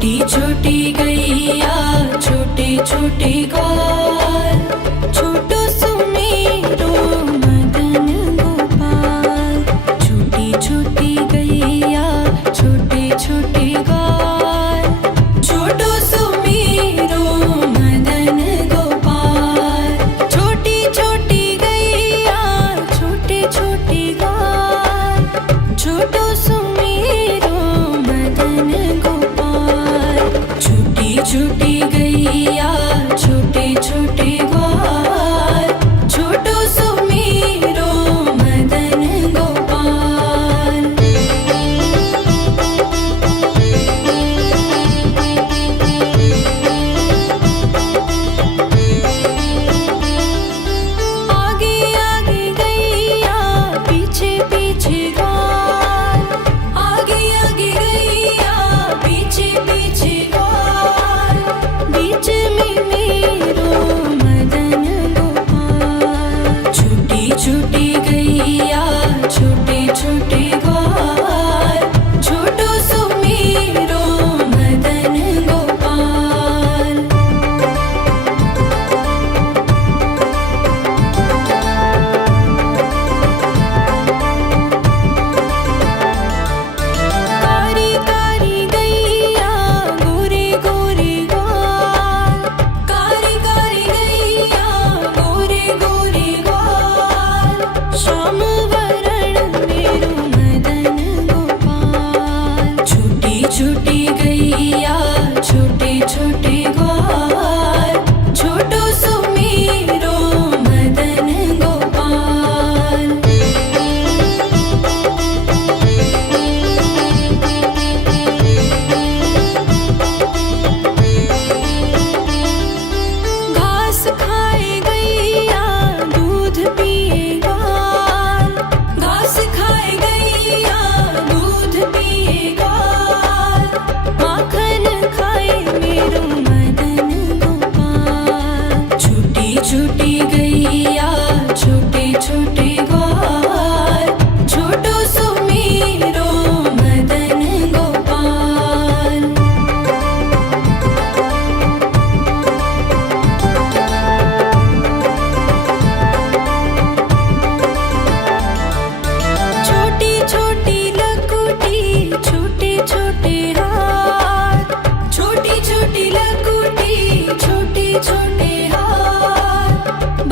छोटी छोटी गैया छोटे छोटे ग्वाल, छोटो सुमेरो मदन गोपाल। छोटी छोटी गैया छोटे छोटे ग्वाल, छोटो सुमेरो मदन गोपाल। छोटी छोटी गैया छोटे छोटे ग्वाल, छोटो सुमेरो मदन गोपाल। छोटी छोटी गैया छोटे छोटे ग्वाल, छोटो सुमेरो मदन गोपाल। आगे आगे गैया पीछे पीछे ग्वाल, आगे आगे गैया पीछे पीछे ग्वाल। बीच में मेरो मदन गोपाल। छोटी छोटी गैया छोटे छोटे ग्वाल, छोटो सुमेरो मदन गोपाल। कारी कारी गैया गोरे गोरे ग्वाल, कारी कारी गैया गोरे गोरे ग्वाल। श्याम वरण मेरो मदन गोपाल। छोटी छोटी गैया छोटे छोटे ग्वाल, छोटो सुमेरो मदन गोपाल। घास खाए गैया दूध पिए ग्वाल, घास खाए गैया दूध पिए ग्वाल। माखन खाए मेरो मदन गोपाल। छोटी छोटी गैया छोटे छोटे ग्वाल, छोटो सुमेरो मदन गोपाल। छोटी छोटी लकुटी छोटे छोटे हाथ, छोटी छोटी लकुटी छोटे छोटे हाथ।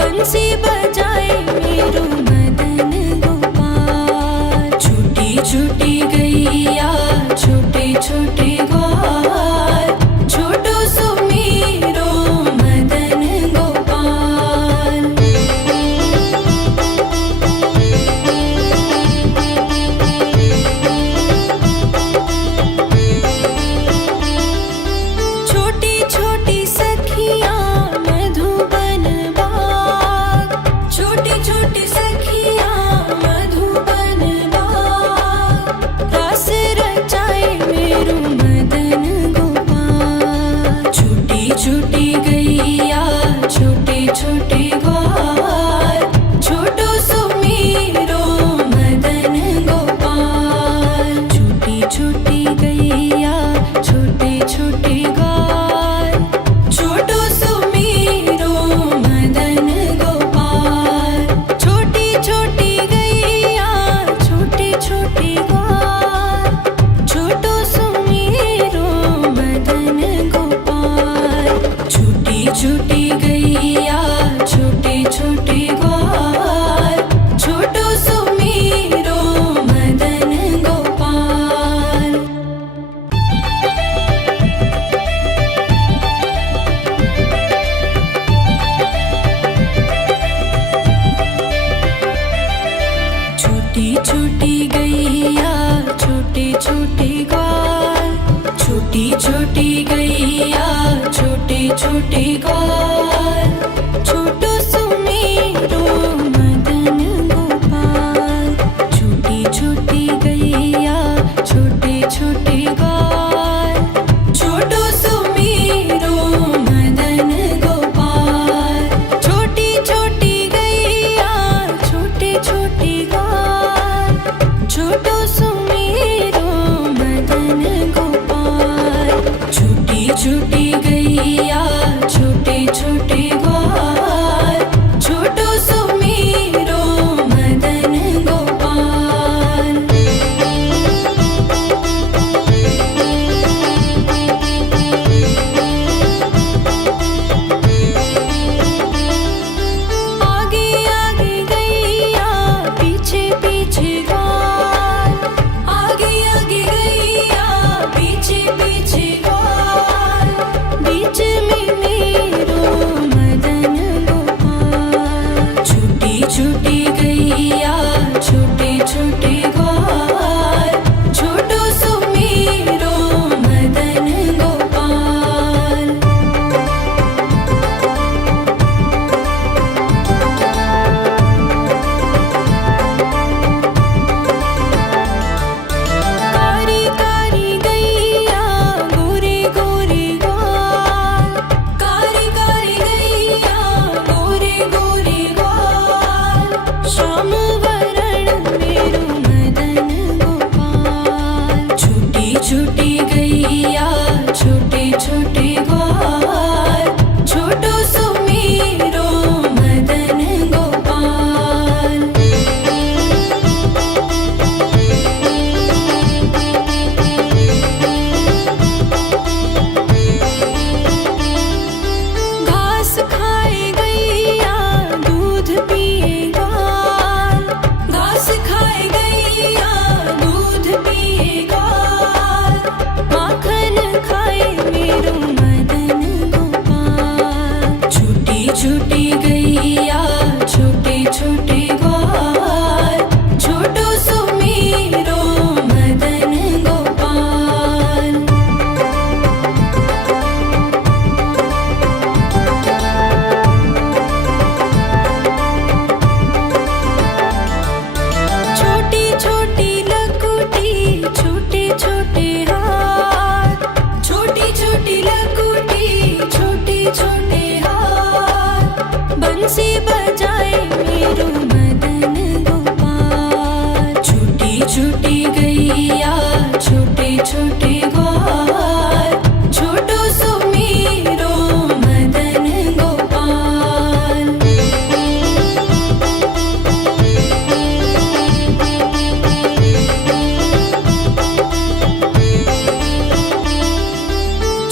बंसी बजाए मेरो मदन गोपाल। छोटी छोटी गैया छोटे छोटे ग्वाल, छोटो सुमेरो मदन गोपाल। छोटी छोटी सखियाँ मधुबन बाग, छोटी छोटी सखियाँ मधुबन बाग। रास रचाए मेरो मदन गोपाल। छोटी छोटी गैया छोटे छोटे ग्वाल, छोटो सुमेरो मदन गोपाल। छोटी छोटी गैया छोटे छोटे ग्वाल, छोटो सुमेरो मदन गोपाल। छोटी छोटी गैया छोटे छोटे ग्वाल, छोटो सुमेरो मदन गोपाल। छोटी छोटी गैया छोटे छोटे ग्वाल, छोटो सुमेरो मदन गोपाल। छोटी छोटी गैया छोटे छोटे ग्वाल, छोटी छोटी गैया छोटे छोटे ग्वाल, छोटो सुमेरो मदन गोपाल। छोटी छोटी गैया छोटे छोटे ग्वाल, छोटो सुमेरो मदन गोपाल। छोटी छोटी गैया छोटे छोटे ग्वाल, छोटो सुमेरो मदन गोपाल। छूटी गैया छोटे छोटे ग्वाल छोटो सुमेरो मदन गोपाल। आगे आगे गैया पीछे पीछे ग्वाल आगे आगे गैया पीछे पीछे ग्वाल बीच में मेरो मदन गोपाल। छूटी छूटी गैया छोटे छोटे ग्वाल छोटो सुमेरो मदन गोपाल। कारी कारी गैया गोरे गोरे ग्वाल कारी कारी गैया गोरे गोरे ग्वाल श्याम वरण मेरो मदन गोपाल। छूटी छूटी गैया छोटे छोटे ग्वाल छोटो सुमेरो मदन गोपाल। घास खाए गैया दूध पिए ग्वाल घास खाए गैया दूध पिए ग्वाल माखन खाए मेरो मदन गोपाल। छूटी छूटी गैया छोटे छोटे ग्वाल छोटो सुमेरो मदन गोपाल। छोटी छोटी लकुटी छोटे छोटे हाथ छोटी छोटी लकुटी छोटे छोटे हाथ बंसी बजाए मेरो मदन गोपाल। छूटी छूटी गैया छोटे छोटे ग्वाल छोटो सुमेरो मदन गोपाल।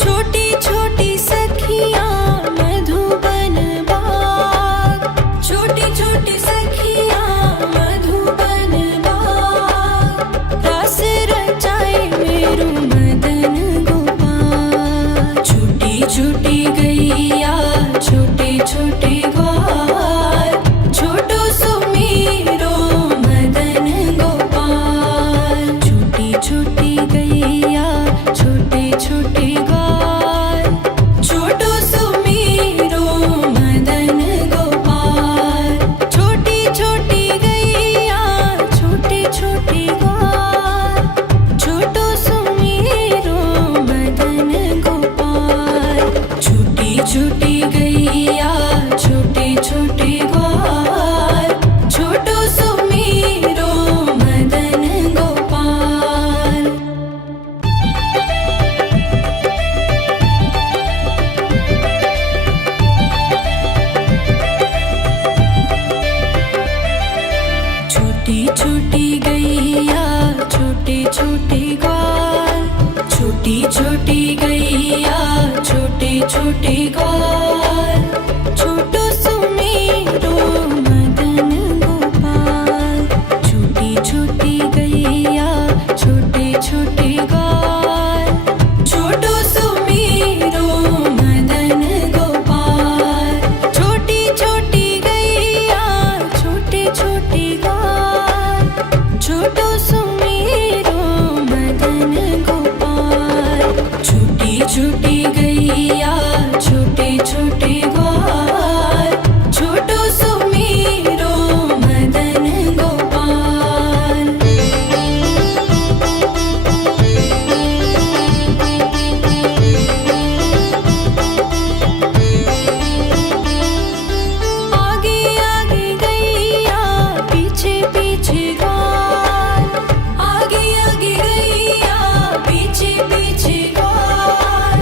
छोटी छोटी सखियाँ मधुबन बाग छोटी छोटी सखियाँ मधुबन बाग रस रचाए मेरो मदन गोपाल। छूटी छूटी गैया छोटे छोटे ग्वाल छोटो सुमेरो मदन गोपाल। छूटी छूटी गैया छोटे छोटे ग्वाल छोटो सुमेरो मदन गोपाल। छोटी छोटी गैया छोटे छोटे ग्वाल छोटो सुमेरो मदन गोपाल। छूटी छूटी गैया छोटे छोटे ग्वाल छोटो सुमेरो मदन गोपाल। छोटी छोटी गैया छोटे छोटे ग्वाल छोटी छोटी गैया छोटे छोटे ग्वाल छोटो सुमेरो मदन गोपाल। छोटी छोटी गैया छोटे छोटे ग्वाल छोटो सुमेरो मदन गोपाल। छोटी छोटी गैया छोटे छोटे ग्वाल छोटो सुमेरो मदन गोपाल। छूटी छूटी गैया छोटे छोटे ग्वाल छोटो सुमेरो मदन गोपाल। आगे आगे गैया पीछे पीछे ग्वाल आगे आगे गैया पीछे पीछे ग्वाल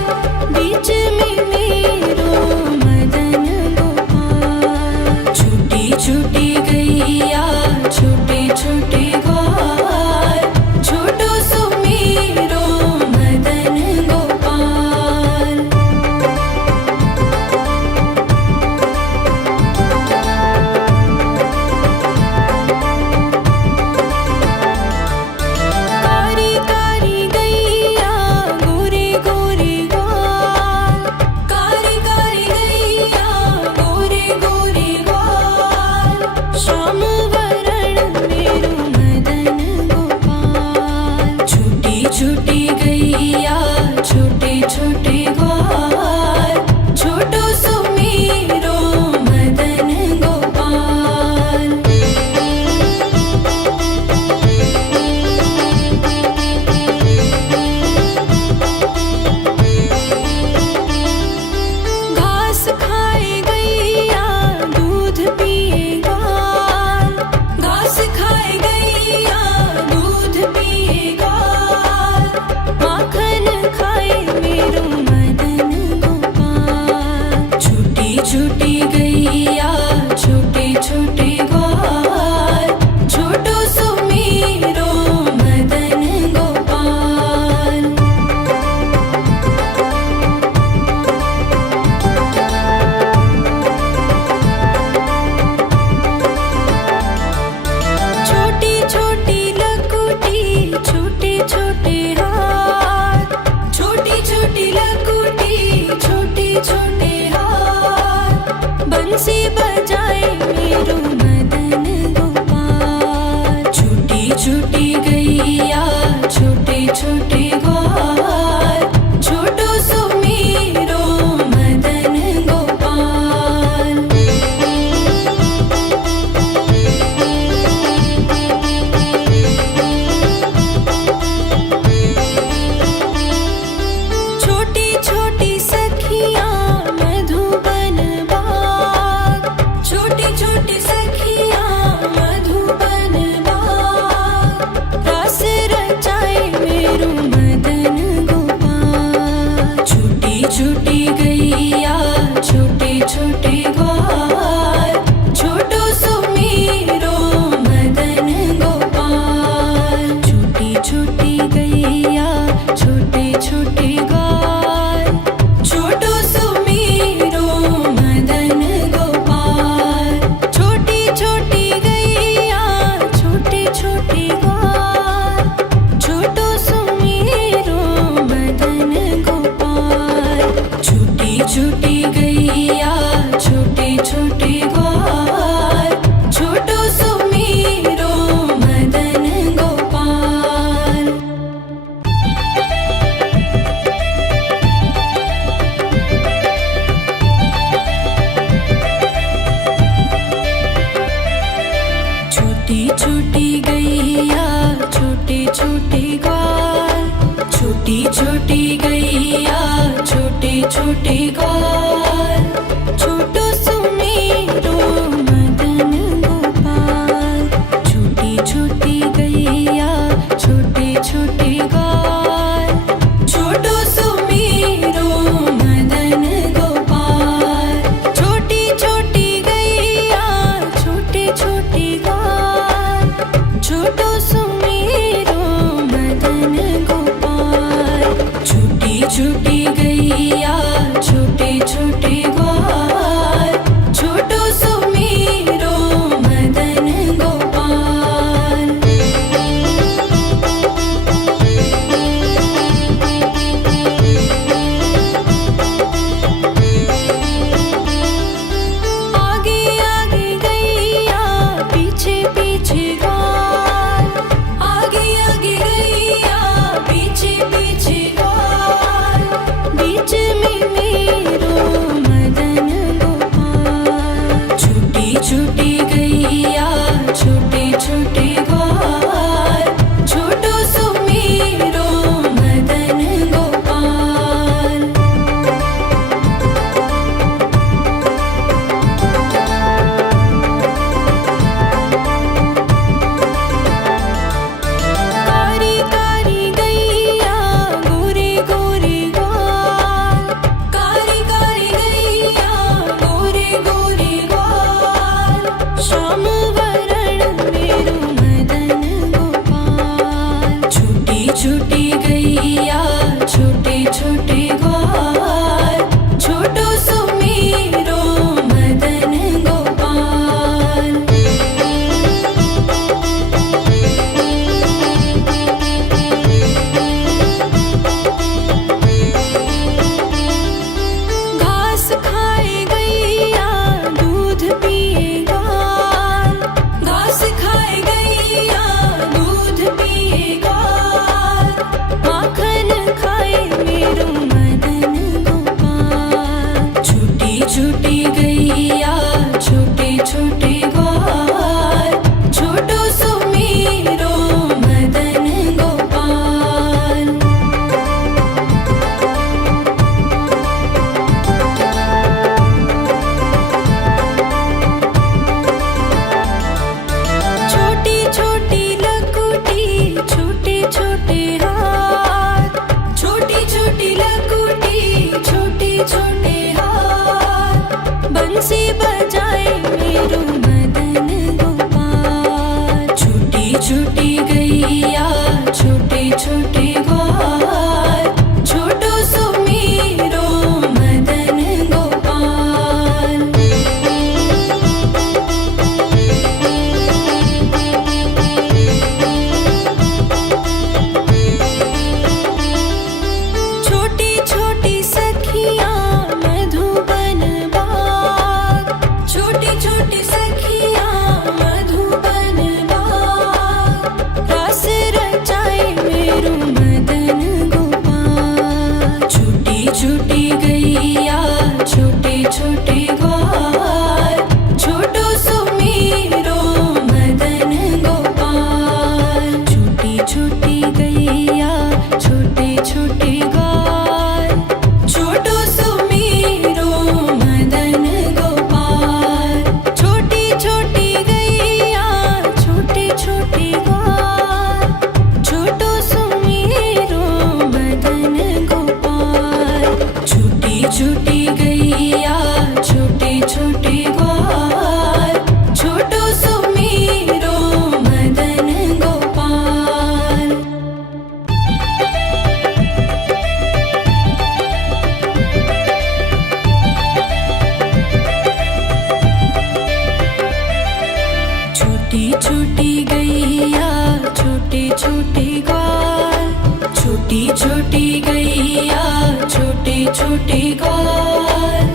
छोटे ग्वाल, छोटो सुमीरो मदन गोपाल। घास खाए गैया दूध पिए ग्वाल, घास खाए गैया दूध पिए ग्वाल, माखन खाए मेरो मदन गोपाल। छोटी छोटी गैया छोटे छोटे ग्वाल, छोटो सुमीरो मदन गोपाल। छोटी छोटी लकुटी छोटे छोटे हाथ, छोटी छोटी लकुटी छोटे छोटे हाथ, बंसी बजाए मेरो मदन गोपाल। छोटी छोटी गैया छोटे छोटे ग्वाल, छोटो सुमीरो मदन गोपाल। छोटी छोटी सखियाँ मधुबन बाग, छोटी छोटी सखियाँ मधुबन बाग, रास रचाए मेरो मदन गोपाल। छोटी छोटी गैया छोटे छोटे ग्वाल, छोटो सुमीरो मदन गोपाल। छोटी छोटी गैया छोटे छोटे ग्वाल, छोटो सुमीरो मदन गोपाल। छोटी छोटी गैया छोटे छोटे ग्वाल, छोटो सुमीरो मदन गोपाल। छोटी छोटी गैया छोटे छोटे ग्वाल, छोटो सुमीरो मदन गोपाल। छोटी छोटी गैया छोटे छोटे ग्वाल, छोटी छोटी गैया छोटे छोटे ग्वाल, छोटो सुमीरो मदन गोपाल। छोटी छोटी गैया छोटे छोटे ग्वाल, छोटो सुमीरो मदन गोपाल। छोटी छोटी गैया छोटे छोटे ग्वाल, छोटो सुमीरो मदन गोपाल। छोटी छोटी गैया छोटे छोटे ग्वाल, छोटो सुमीरो मदन गोपाल। आगे आगे गैया पीछे पीछे ग्वाल, आगे आगे गैया पीछे पीछे ग्वाल, छोटी लकुटी छोटे छोटे हाथ बंसी बजाए मेरो मदन गोपाल। छोटी छोटी गैया छोटे छोटे ग्वाल छोटो सो मेरो मदन गोपाल। छोटी छोटी सखियाँ मधुबन बाग छोटी छोटी सखियाँ मधुबन बाग रास रचाए मेरो मदन गोपाल। छोटी छोटी गैया छोटे छोटे ग्वाल छोटो सो मेरो मदन गोपाल। छोटी छोटी गैया छोटे छोटे ग्वाल छोटो सो मेरो मदन गोपाल। छोटी छोटी गैया छोटे छोटे ग्वाल छोटो सो मेरो मदन गोपाल। छोटी छोटी गैया छोटे छोटे ग्वाल छोटो सो मेरो मदन गोपाल। छोटी छोटी गैया छोटे छोटे ग्वाल छोटी छोटी गैया छोटे छोटे ग्वाल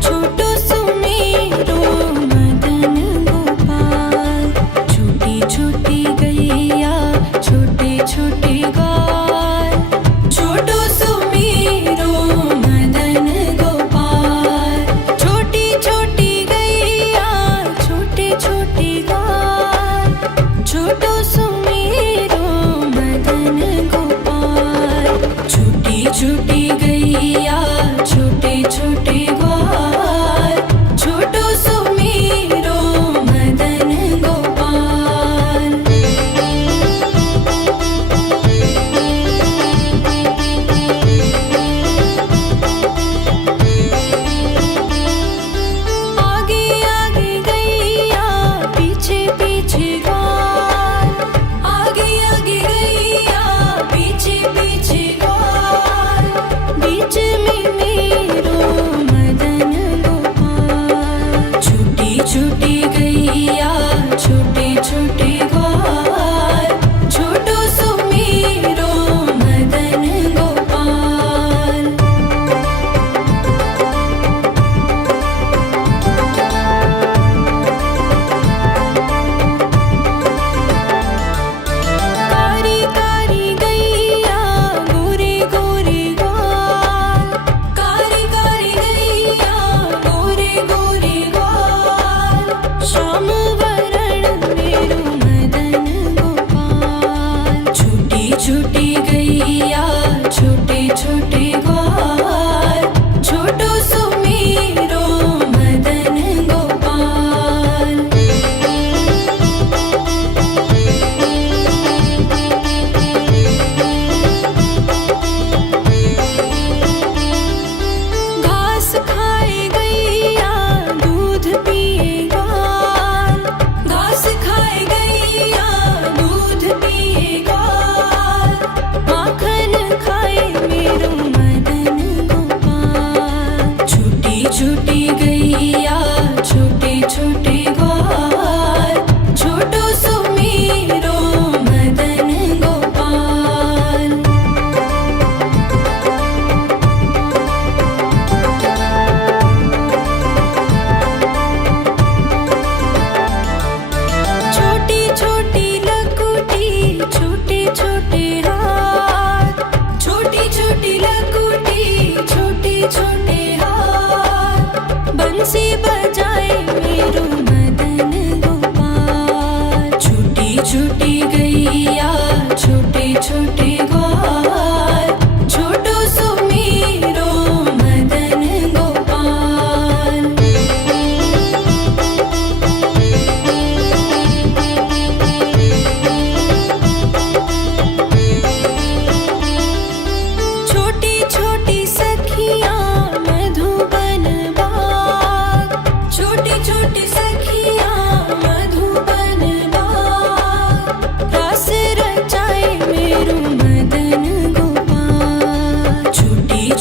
छोटो सो मेरो मदन गोपाल। छोटी छोटी गैया छोटे छोटे ग्वाल छोटो सो मेरो मदन गोपाल। छोटी छोटी गैया छोटे छोटे ग्वाल छोटो सो मेरो मदन गोपाल। छोटी छोटी गैया छोटे छोटे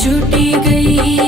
छोटी गैया